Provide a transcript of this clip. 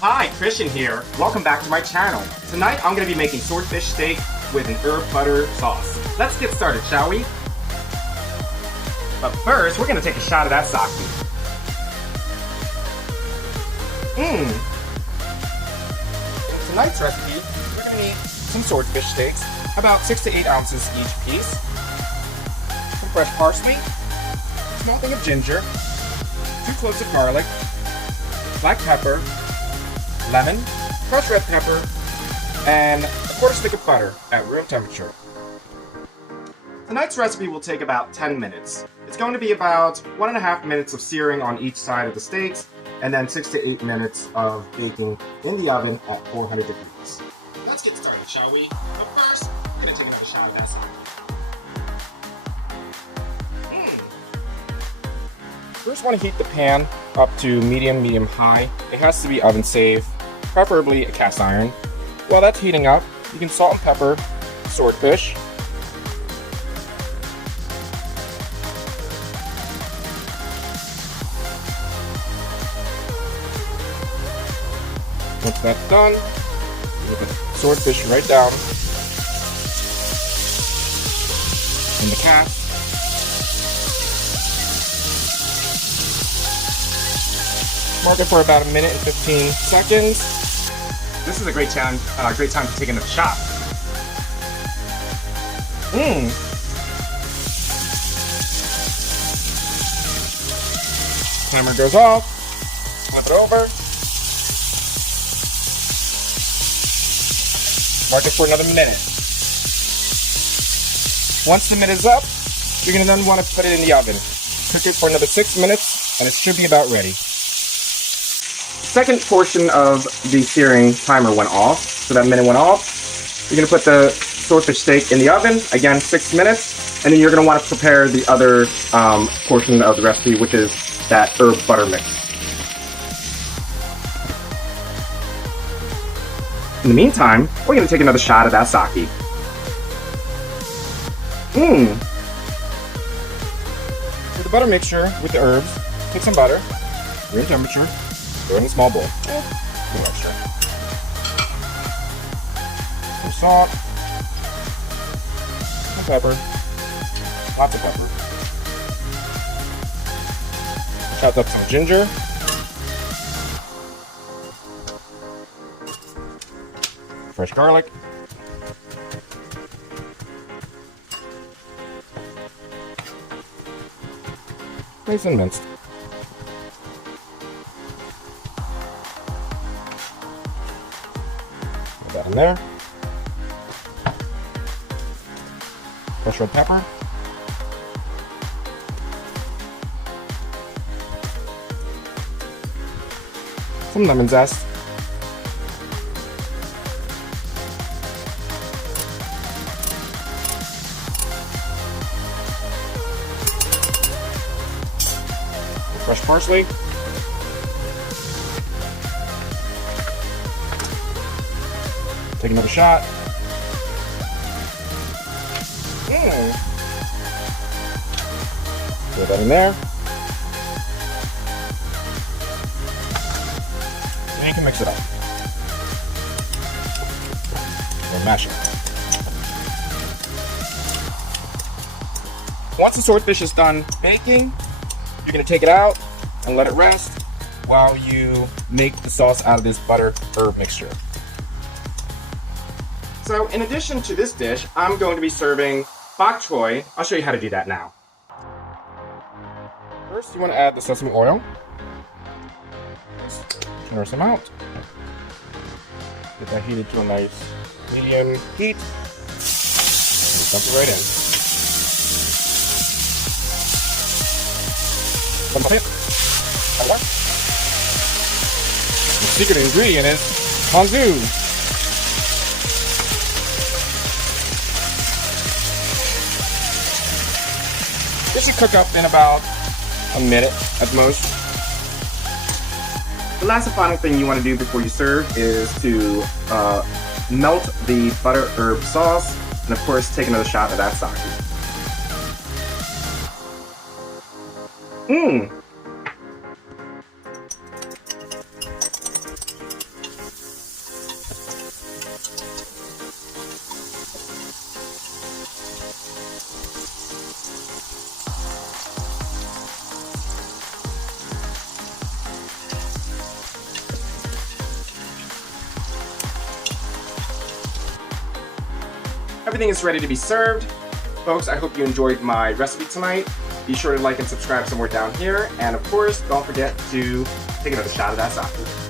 Hi, Christian here. Welcome back to my channel. Tonight I'm going to be making swordfish steak with an herb butter sauce. Let's get started, shall we? But first, we're going to take a shot of that sake. In tonight's recipe, we're going to need some swordfish steaks, about 6 to 8 ounces each piece, some fresh parsley, a small thing of ginger, 2 cloves of garlic, black pepper, lemon, crushed red pepper, and a quarter stick of butter at room temperature. Tonight's recipe will take about 10 minutes. It's going to be about 1.5 minutes of searing on each side of the steaks, and then 6 to 8 minutes of baking in the oven at 400 degrees. Let's get started, shall we? But first, we're going to take another shot of that sake. First, want to heat the pan up to medium high. It has to be oven safe, preferably a cast iron. While that's heating up, you can salt and pepper swordfish. Once that's done, you put the swordfish right down in the cast. Mark it for about 1 minute and 15 seconds. This is a great time to take another shot. Timer goes off. Flip it over. Mark it for another minute. Once the minute is up, you're going to then want to put it in the oven. Cook it for another 6 minutes, and it should be about ready. Second portion of the searing timer went off, so that minute went off. You're going to put the swordfish steak in the oven, again 6 minutes, and then you're going to want to prepare the other portion of the recipe, which is that herb butter mix. In the meantime, we're going to take another shot of that sake. For the butter mixture with the herbs, take some butter, room temperature, throw it in a small bowl. A little extra. Some salt. Some pepper. Lots of pepper. Chop up some ginger. Fresh garlic. Nice and minced. Put that in there. Fresh red pepper. Some lemon zest. Fresh parsley. Take another shot. Throw that in there. And you can mix it up. Or mash it. Once the swordfish is done baking, you're going to take it out and let it rest while you make the sauce out of this butter herb mixture. So in addition to this dish, I'm going to be serving Bok Choy. I'll show you how to do that now. First, you want to add the sesame oil. Generous amount. Get that heated to a nice medium heat. And dump it right in. Dump it. The secret ingredient is Ponzu. This should cook up in about a minute at most. The last and final thing you want to do before you serve is to melt the butter herb sauce, and of course take another shot of that sake. Everything is ready to be served. Folks, I hope you enjoyed my recipe tonight. Be sure to like and subscribe somewhere down here. And of course, don't forget to take another shot of that sake.